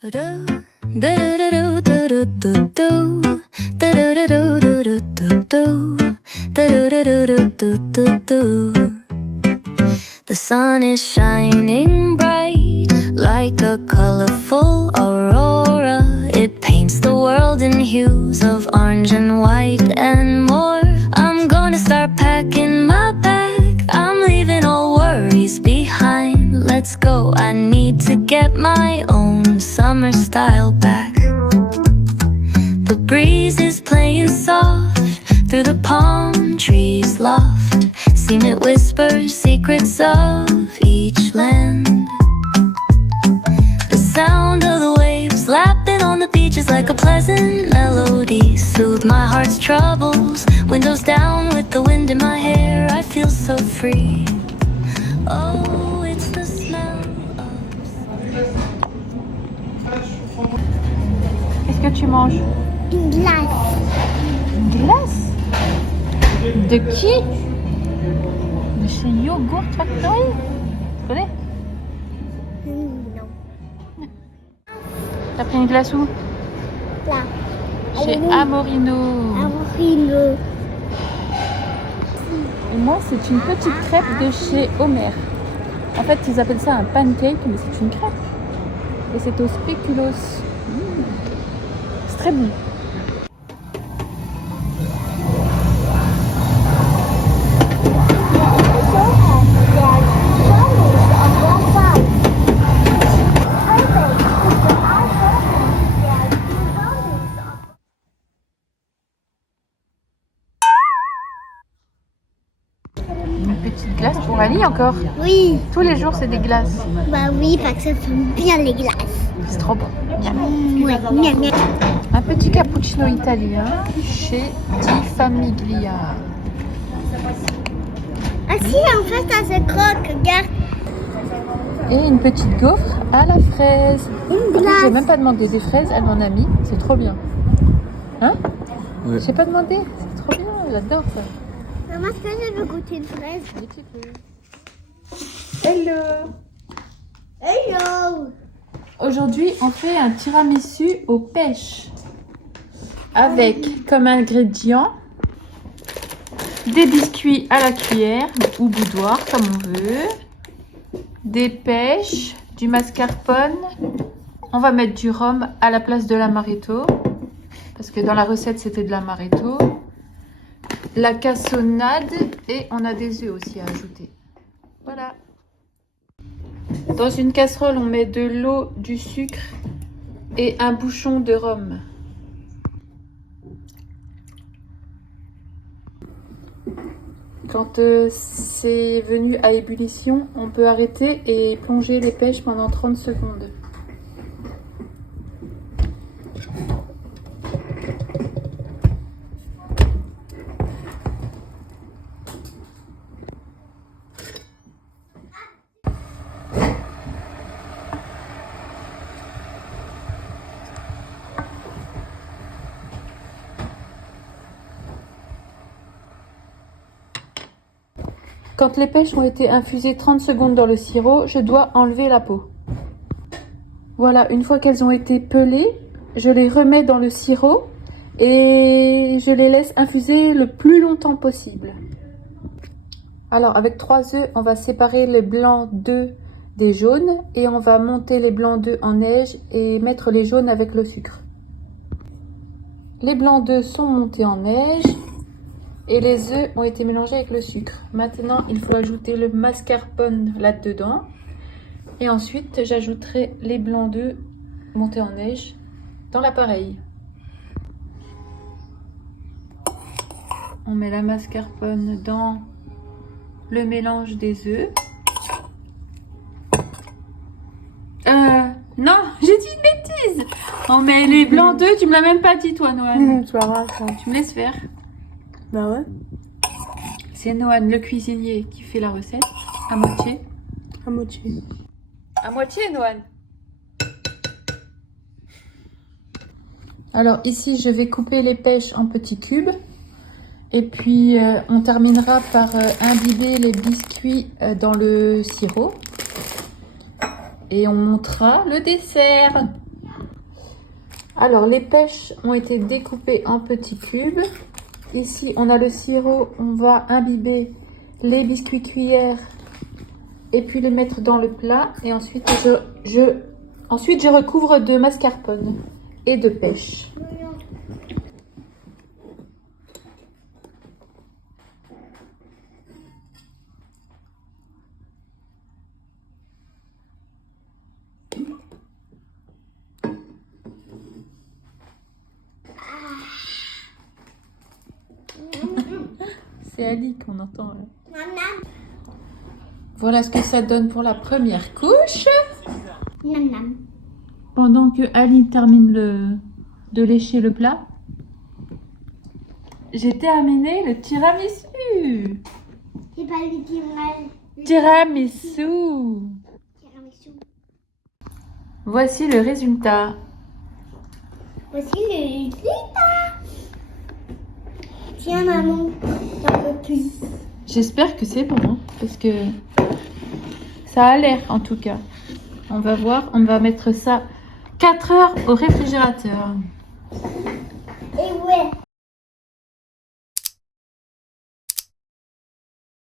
The sun is shining bright like a colorful aurora. It paints the world in hues of orange and white and more. I'm gonna start packing my bag. I'm leaving all worries behind. Let's go, I need to get my own summer style back. The breeze is playing soft through the palm trees loft. Seen it whisper secrets of each land. The sound of the waves lapping on the beach is like a pleasant melody. Soothe my heart's troubles. Windows down with the wind in my hair. I feel so free. Oh, it's the smell of... Qu'est-ce que tu manges? Une glace. Une glace? De qui? De chez Yogurt Factory? Tu connais? Non. T'as pris une glace où? Là. Chez Amorino. Amorino. Et moi, c'est une petite crêpe de chez Homer. En fait, ils appellent ça un pancake, mais c'est une crêpe. Et c'est au spéculoos. C'est très bon. Une petite glace pour Ali encore. Oui. Tous les jours, c'est des glaces. Bah oui, parce que ça fait bien les glaces. C'est trop bon. Ouais, miam, miam. Un petit cappuccino italien chez Di Famiglia. Ah si, en fait, ça se croque, regarde. Et une petite gaufre à la fraise. Une J'ai glace. même pas demandé des fraises, elle m'en a mis. C'est trop bien. Hein? Ouais. J'ai pas demandé. C'est trop bien, j'adore ça. Maman, est-ce que je veux goûter une fraise? Un petit peu. Hello! Hello. Aujourd'hui, on fait un tiramisu aux pêches. Avec comme ingrédients des biscuits à la cuillère ou boudoir, comme on veut. Des pêches, du mascarpone. On va mettre du rhum à la place de l'amaretto. Parce que dans la recette, c'était de l'amaretto. La cassonade et on a des œufs aussi à ajouter. Voilà. Dans une casserole, on met de l'eau, du sucre et un bouchon de rhum. Quand c'est venu à ébullition, on peut arrêter et plonger les pêches pendant 30 secondes. Quand les pêches ont été infusées 30 secondes dans le sirop, je dois enlever la peau. Voilà, une fois qu'elles ont été pelées, je les remets dans le sirop et je les laisse infuser le plus longtemps possible. Alors, avec 3 œufs, on va séparer les blancs d'œufs des jaunes et on va monter les blancs d'œufs en neige et mettre les jaunes avec le sucre. Les blancs d'œufs sont montés en neige. Et les œufs ont été mélangés avec le sucre. Maintenant, il faut ajouter le mascarpone là-dedans. Et ensuite, j'ajouterai les blancs d'œufs montés en neige dans l'appareil. On met la mascarpone dans le mélange des œufs. Non, j'ai dit une bêtise. On met les blancs d'œufs, tu me l'as même pas dit toi, Noël. Tu vas voir ça. Tu me laisses faire. Bah ouais. C'est Noan, le cuisinier, qui fait la recette. À moitié. À moitié. À moitié, Noan. Alors ici, je vais couper les pêches en petits cubes. Et puis, on terminera par imbiber les biscuits dans le sirop. Et on montera le dessert. Alors, les pêches ont été découpées en petits cubes. Ici, on a le sirop. On va imbiber les biscuits cuillères et puis les mettre dans le plat. Et ensuite, ensuite, je recouvre de mascarpone et de pêche. C'est Ali qu'on entend là. Voilà ce que ça donne pour la première couche. Nam nam. Pendant que Ali termine de lécher le plat, j'ai terminé le tiramisu. C'est pas le tiramisu. Tiramisu. Tiramisu. Voici le résultat. Voici le résultat. Tiens maman, j'en peux plus. J'espère que c'est bon, hein, parce que ça a l'air en tout cas. On va voir, on va mettre ça 4 heures au réfrigérateur. Et ouais.